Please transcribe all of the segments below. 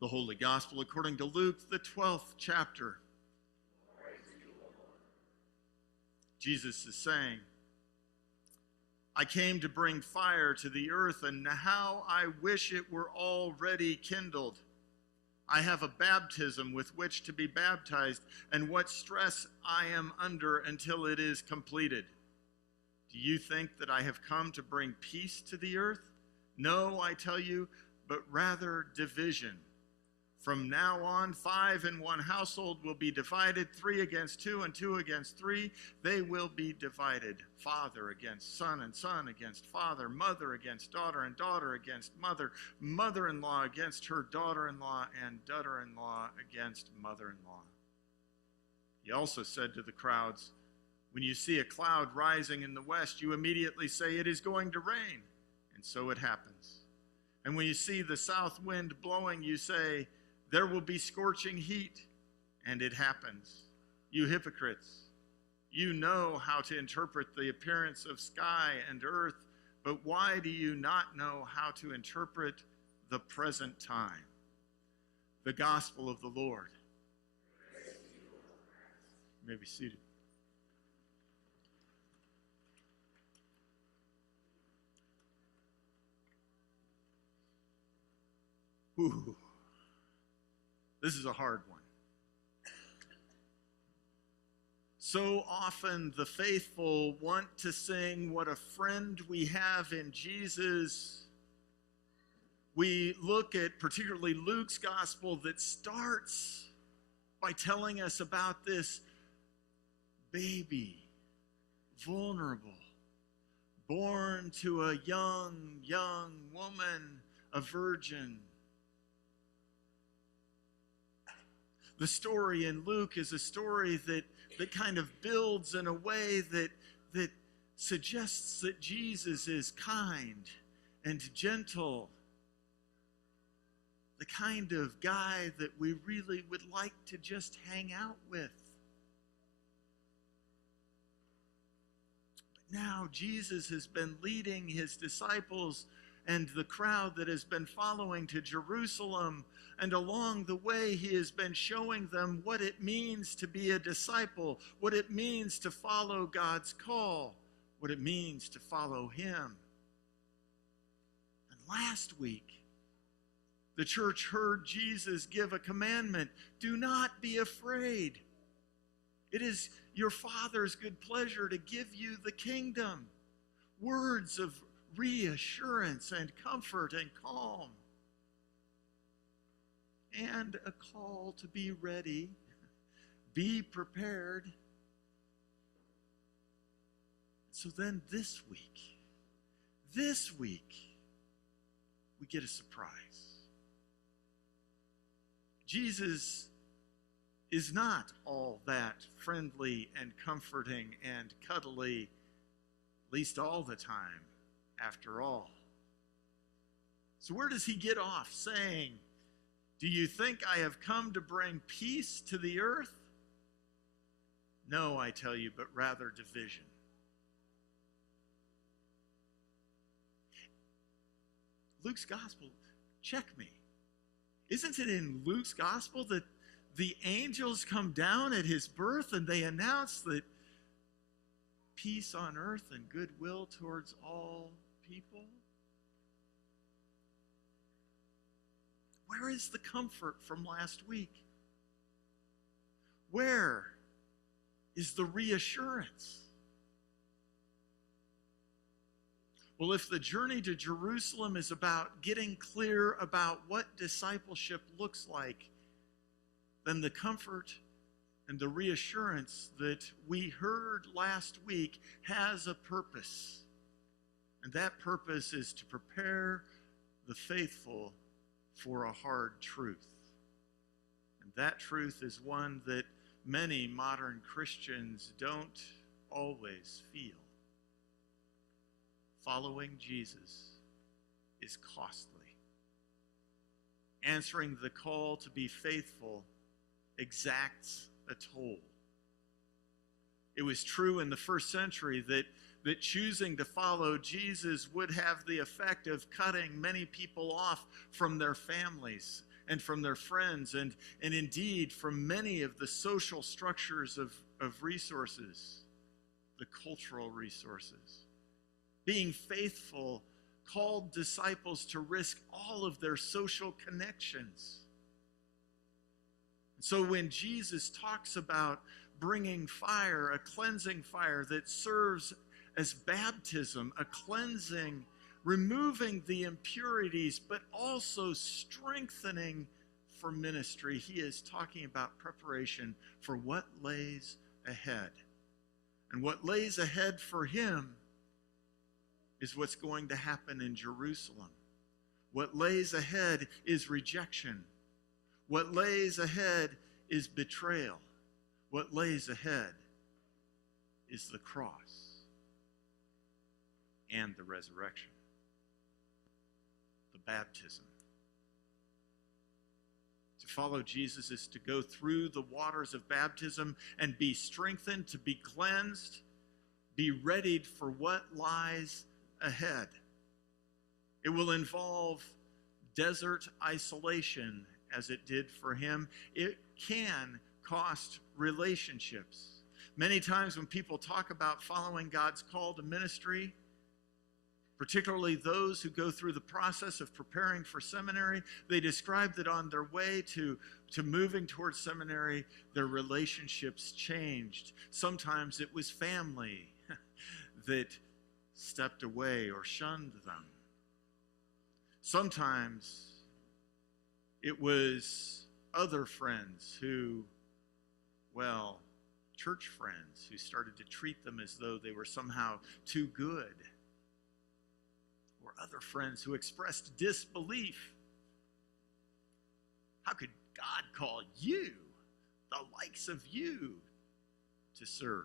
The Holy Gospel according to Luke, the 12th chapter. Jesus is saying, I came to bring fire to the earth, and how I wish it were already kindled. I have a baptism with which to be baptized, and what stress I am under until it is completed. Do you think that I have come to bring peace to the earth? No, I tell you, but rather division. From now on, 5 in one household will be divided, 3 against 2 and 2 against 3. They will be divided, father against son and son against father, mother against daughter and daughter against mother, mother-in-law against her daughter-in-law, and daughter-in-law against mother-in-law. He also said to the crowds, when you see a cloud rising in the west, you immediately say it is going to rain, and so it happens. And when you see the south wind blowing, you say, there will be scorching heat, and it happens. You hypocrites, you know how to interpret the appearance of sky and earth, but why do you not know how to interpret the present time? The gospel of the Lord. You may be seated. Ooh. This is a hard one. So often the faithful want to sing what a friend we have in Jesus. We look at particularly Luke's gospel that starts by telling us about this baby, vulnerable, born to a young woman, a virgin. The story in Luke is a story that kind of builds in a way that suggests that Jesus is kind and gentle, the kind of guy that we really would like to just hang out with. But now Jesus has been leading his disciples and the crowd that has been following to Jerusalem, and along the way he has been showing them what it means to be a disciple, what it means to follow God's call, what it means to follow him. And last week, the church heard Jesus give a commandment: do not be afraid. It is your Father's good pleasure to give you the kingdom. Words of reassurance and comfort and calm. And a call to be ready, be prepared. So then this week, we get a surprise. Jesus is not all that friendly and comforting and cuddly, at least all the time, after all. So where does he get off saying, do you think I have come to bring peace to the earth? No, I tell you, but rather division. Luke's gospel, check me. Isn't it in Luke's gospel that the angels come down at his birth and they announce that peace on earth and goodwill towards all people? Where is the comfort from last week? Where is the reassurance? Well, if the journey to Jerusalem is about getting clear about what discipleship looks like, then the comfort and the reassurance that we heard last week has a purpose. And that purpose is to prepare the faithful for a hard truth. And that truth is one that many modern Christians don't always feel. Following Jesus is costly. Answering the call to be faithful exacts a toll. It was true in the first century that choosing to follow Jesus would have the effect of cutting many people off from their families and from their friends, and indeed from many of the social structures of resources, the cultural resources. Being faithful called disciples to risk all of their social connections. So when Jesus talks about bringing fire, a cleansing fire that serves as baptism, a cleansing, removing the impurities, but also strengthening for ministry, he is talking about preparation for what lays ahead. And what lays ahead for him is what's going to happen in Jerusalem. What lays ahead is rejection. What lays ahead is betrayal. What lays ahead is the cross and the resurrection, the baptism. To follow Jesus is to go through the waters of baptism and be strengthened, to be cleansed, be readied for what lies ahead. It will involve desert isolation, as it did for him. It can cost relationships. Many times when people talk about following God's call to ministry, particularly those who go through the process of preparing for seminary, they describe that on their way to moving towards seminary, their relationships changed. Sometimes it was family that stepped away or shunned them. Sometimes it was other friends who, church friends who started to treat them as though they were somehow too good. Or other friends who expressed disbelief. How could God call you, the likes of you, to serve?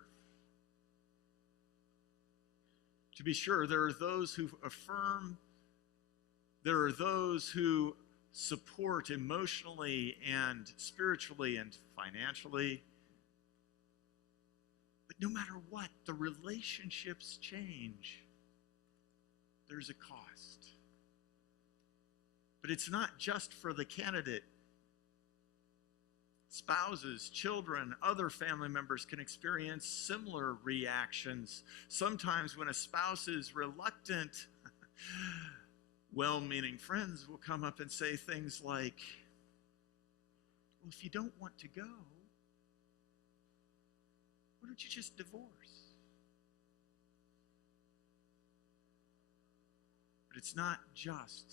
To be sure, there are those who affirm, there are those who support emotionally and spiritually and financially. But no matter what, the relationships change. There's a cost. But it's not just for the candidate. Spouses, children, other family members can experience similar reactions. Sometimes when a spouse is reluctant, well-meaning friends will come up and say things like, well, if you don't want to go, why don't you just divorce? But it's not just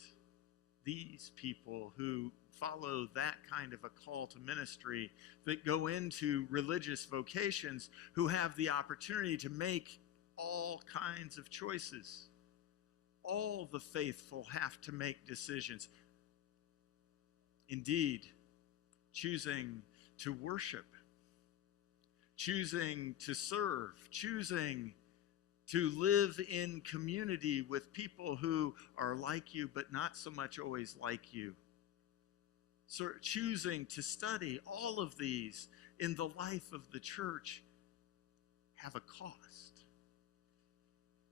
these people who follow that kind of a call to ministry that go into religious vocations who have the opportunity to make all kinds of choices. All the faithful have to make decisions. Indeed, choosing to worship, choosing to serve, choosing to live in community with people who are like you but not so much always like you. So choosing to study, all of these in the life of the church have a cost.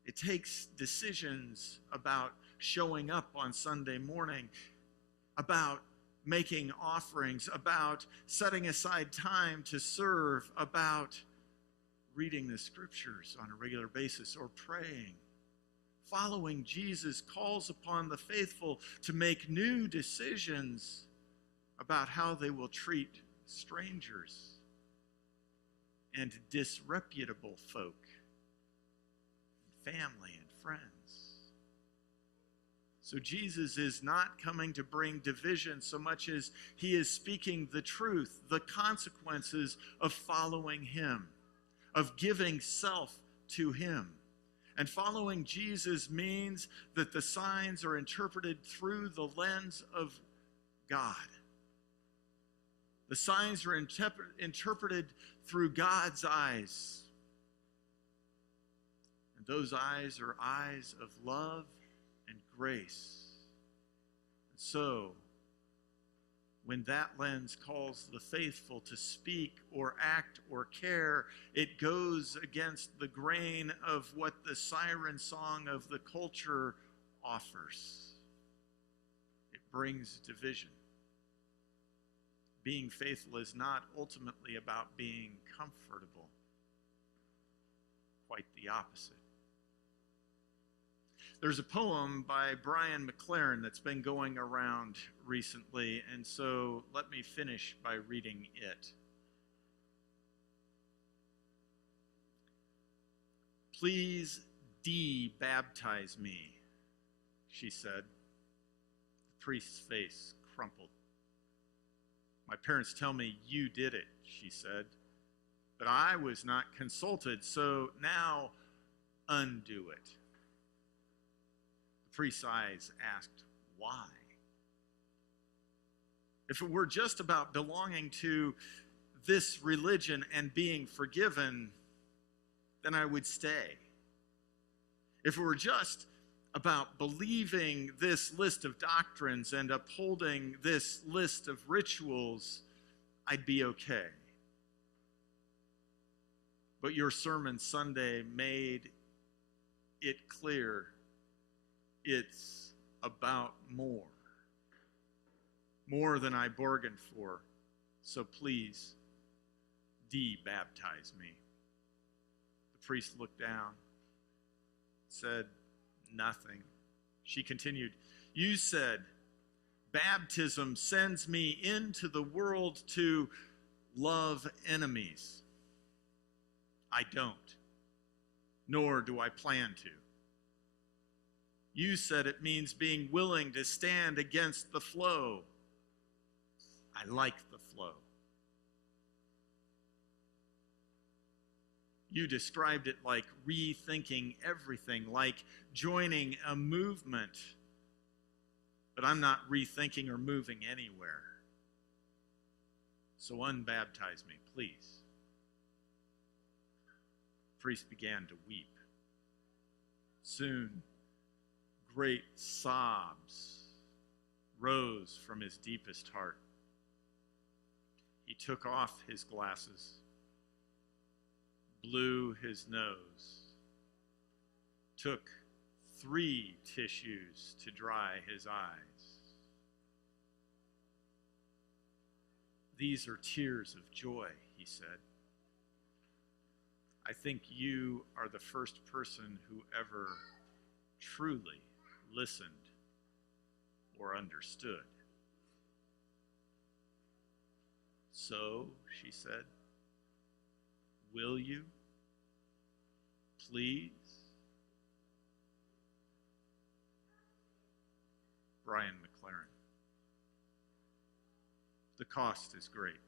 It takes decisions about showing up on Sunday morning, about making offerings, about setting aside time to serve, about reading the scriptures on a regular basis or praying. Following Jesus calls upon the faithful to make new decisions about how they will treat strangers and disreputable folk, family and friends. So Jesus is not coming to bring division so much as he is speaking the truth, the consequences of following him, of giving self to him. And following Jesus means that the signs are interpreted through the lens of God. The signs are interpreted through God's eyes. And those eyes are eyes of love and grace. And so, when that lens calls the faithful to speak or act or care, it goes against the grain of what the siren song of the culture offers. It brings division. being faithful is not ultimately about being comfortable. Quite the opposite. There's a poem by Brian McLaren that's been going around recently, and so let me finish by reading it. "Please de-baptize me," she said. The priest's face crumpled. "My parents tell me you did it," she said, "but I was not consulted, so now undo it." The priest's eyes asked, "Why?" If it were just about belonging to this religion and being forgiven, then I would stay. If it were just about believing this list of doctrines and upholding this list of rituals, I'd be okay. But your sermon Sunday made it clear it's about more. More than I bargained for, so please de-baptize me. The priest looked down, said nothing. She continued, "You said, baptism sends me into the world to love enemies. I don't, nor do I plan to. You said it means being willing to stand against the flow. I like the flow. You described it like rethinking everything, like joining a movement. But I'm not rethinking or moving anywhere. So unbaptize me, please." The priest began to weep. Soon, great sobs rose from his deepest heart. He took off his glasses, blew his nose, took 3 tissues to dry his eyes. "These are tears of joy," he said. "I think you are the first person who ever truly listened or understood." "So," she said, "will you? Please?" Brian McLaren. The cost is great.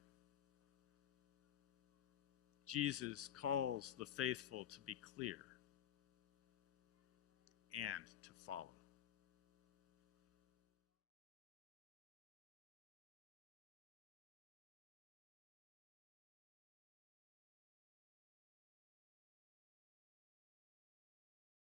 Jesus calls the faithful to be clear and to follow.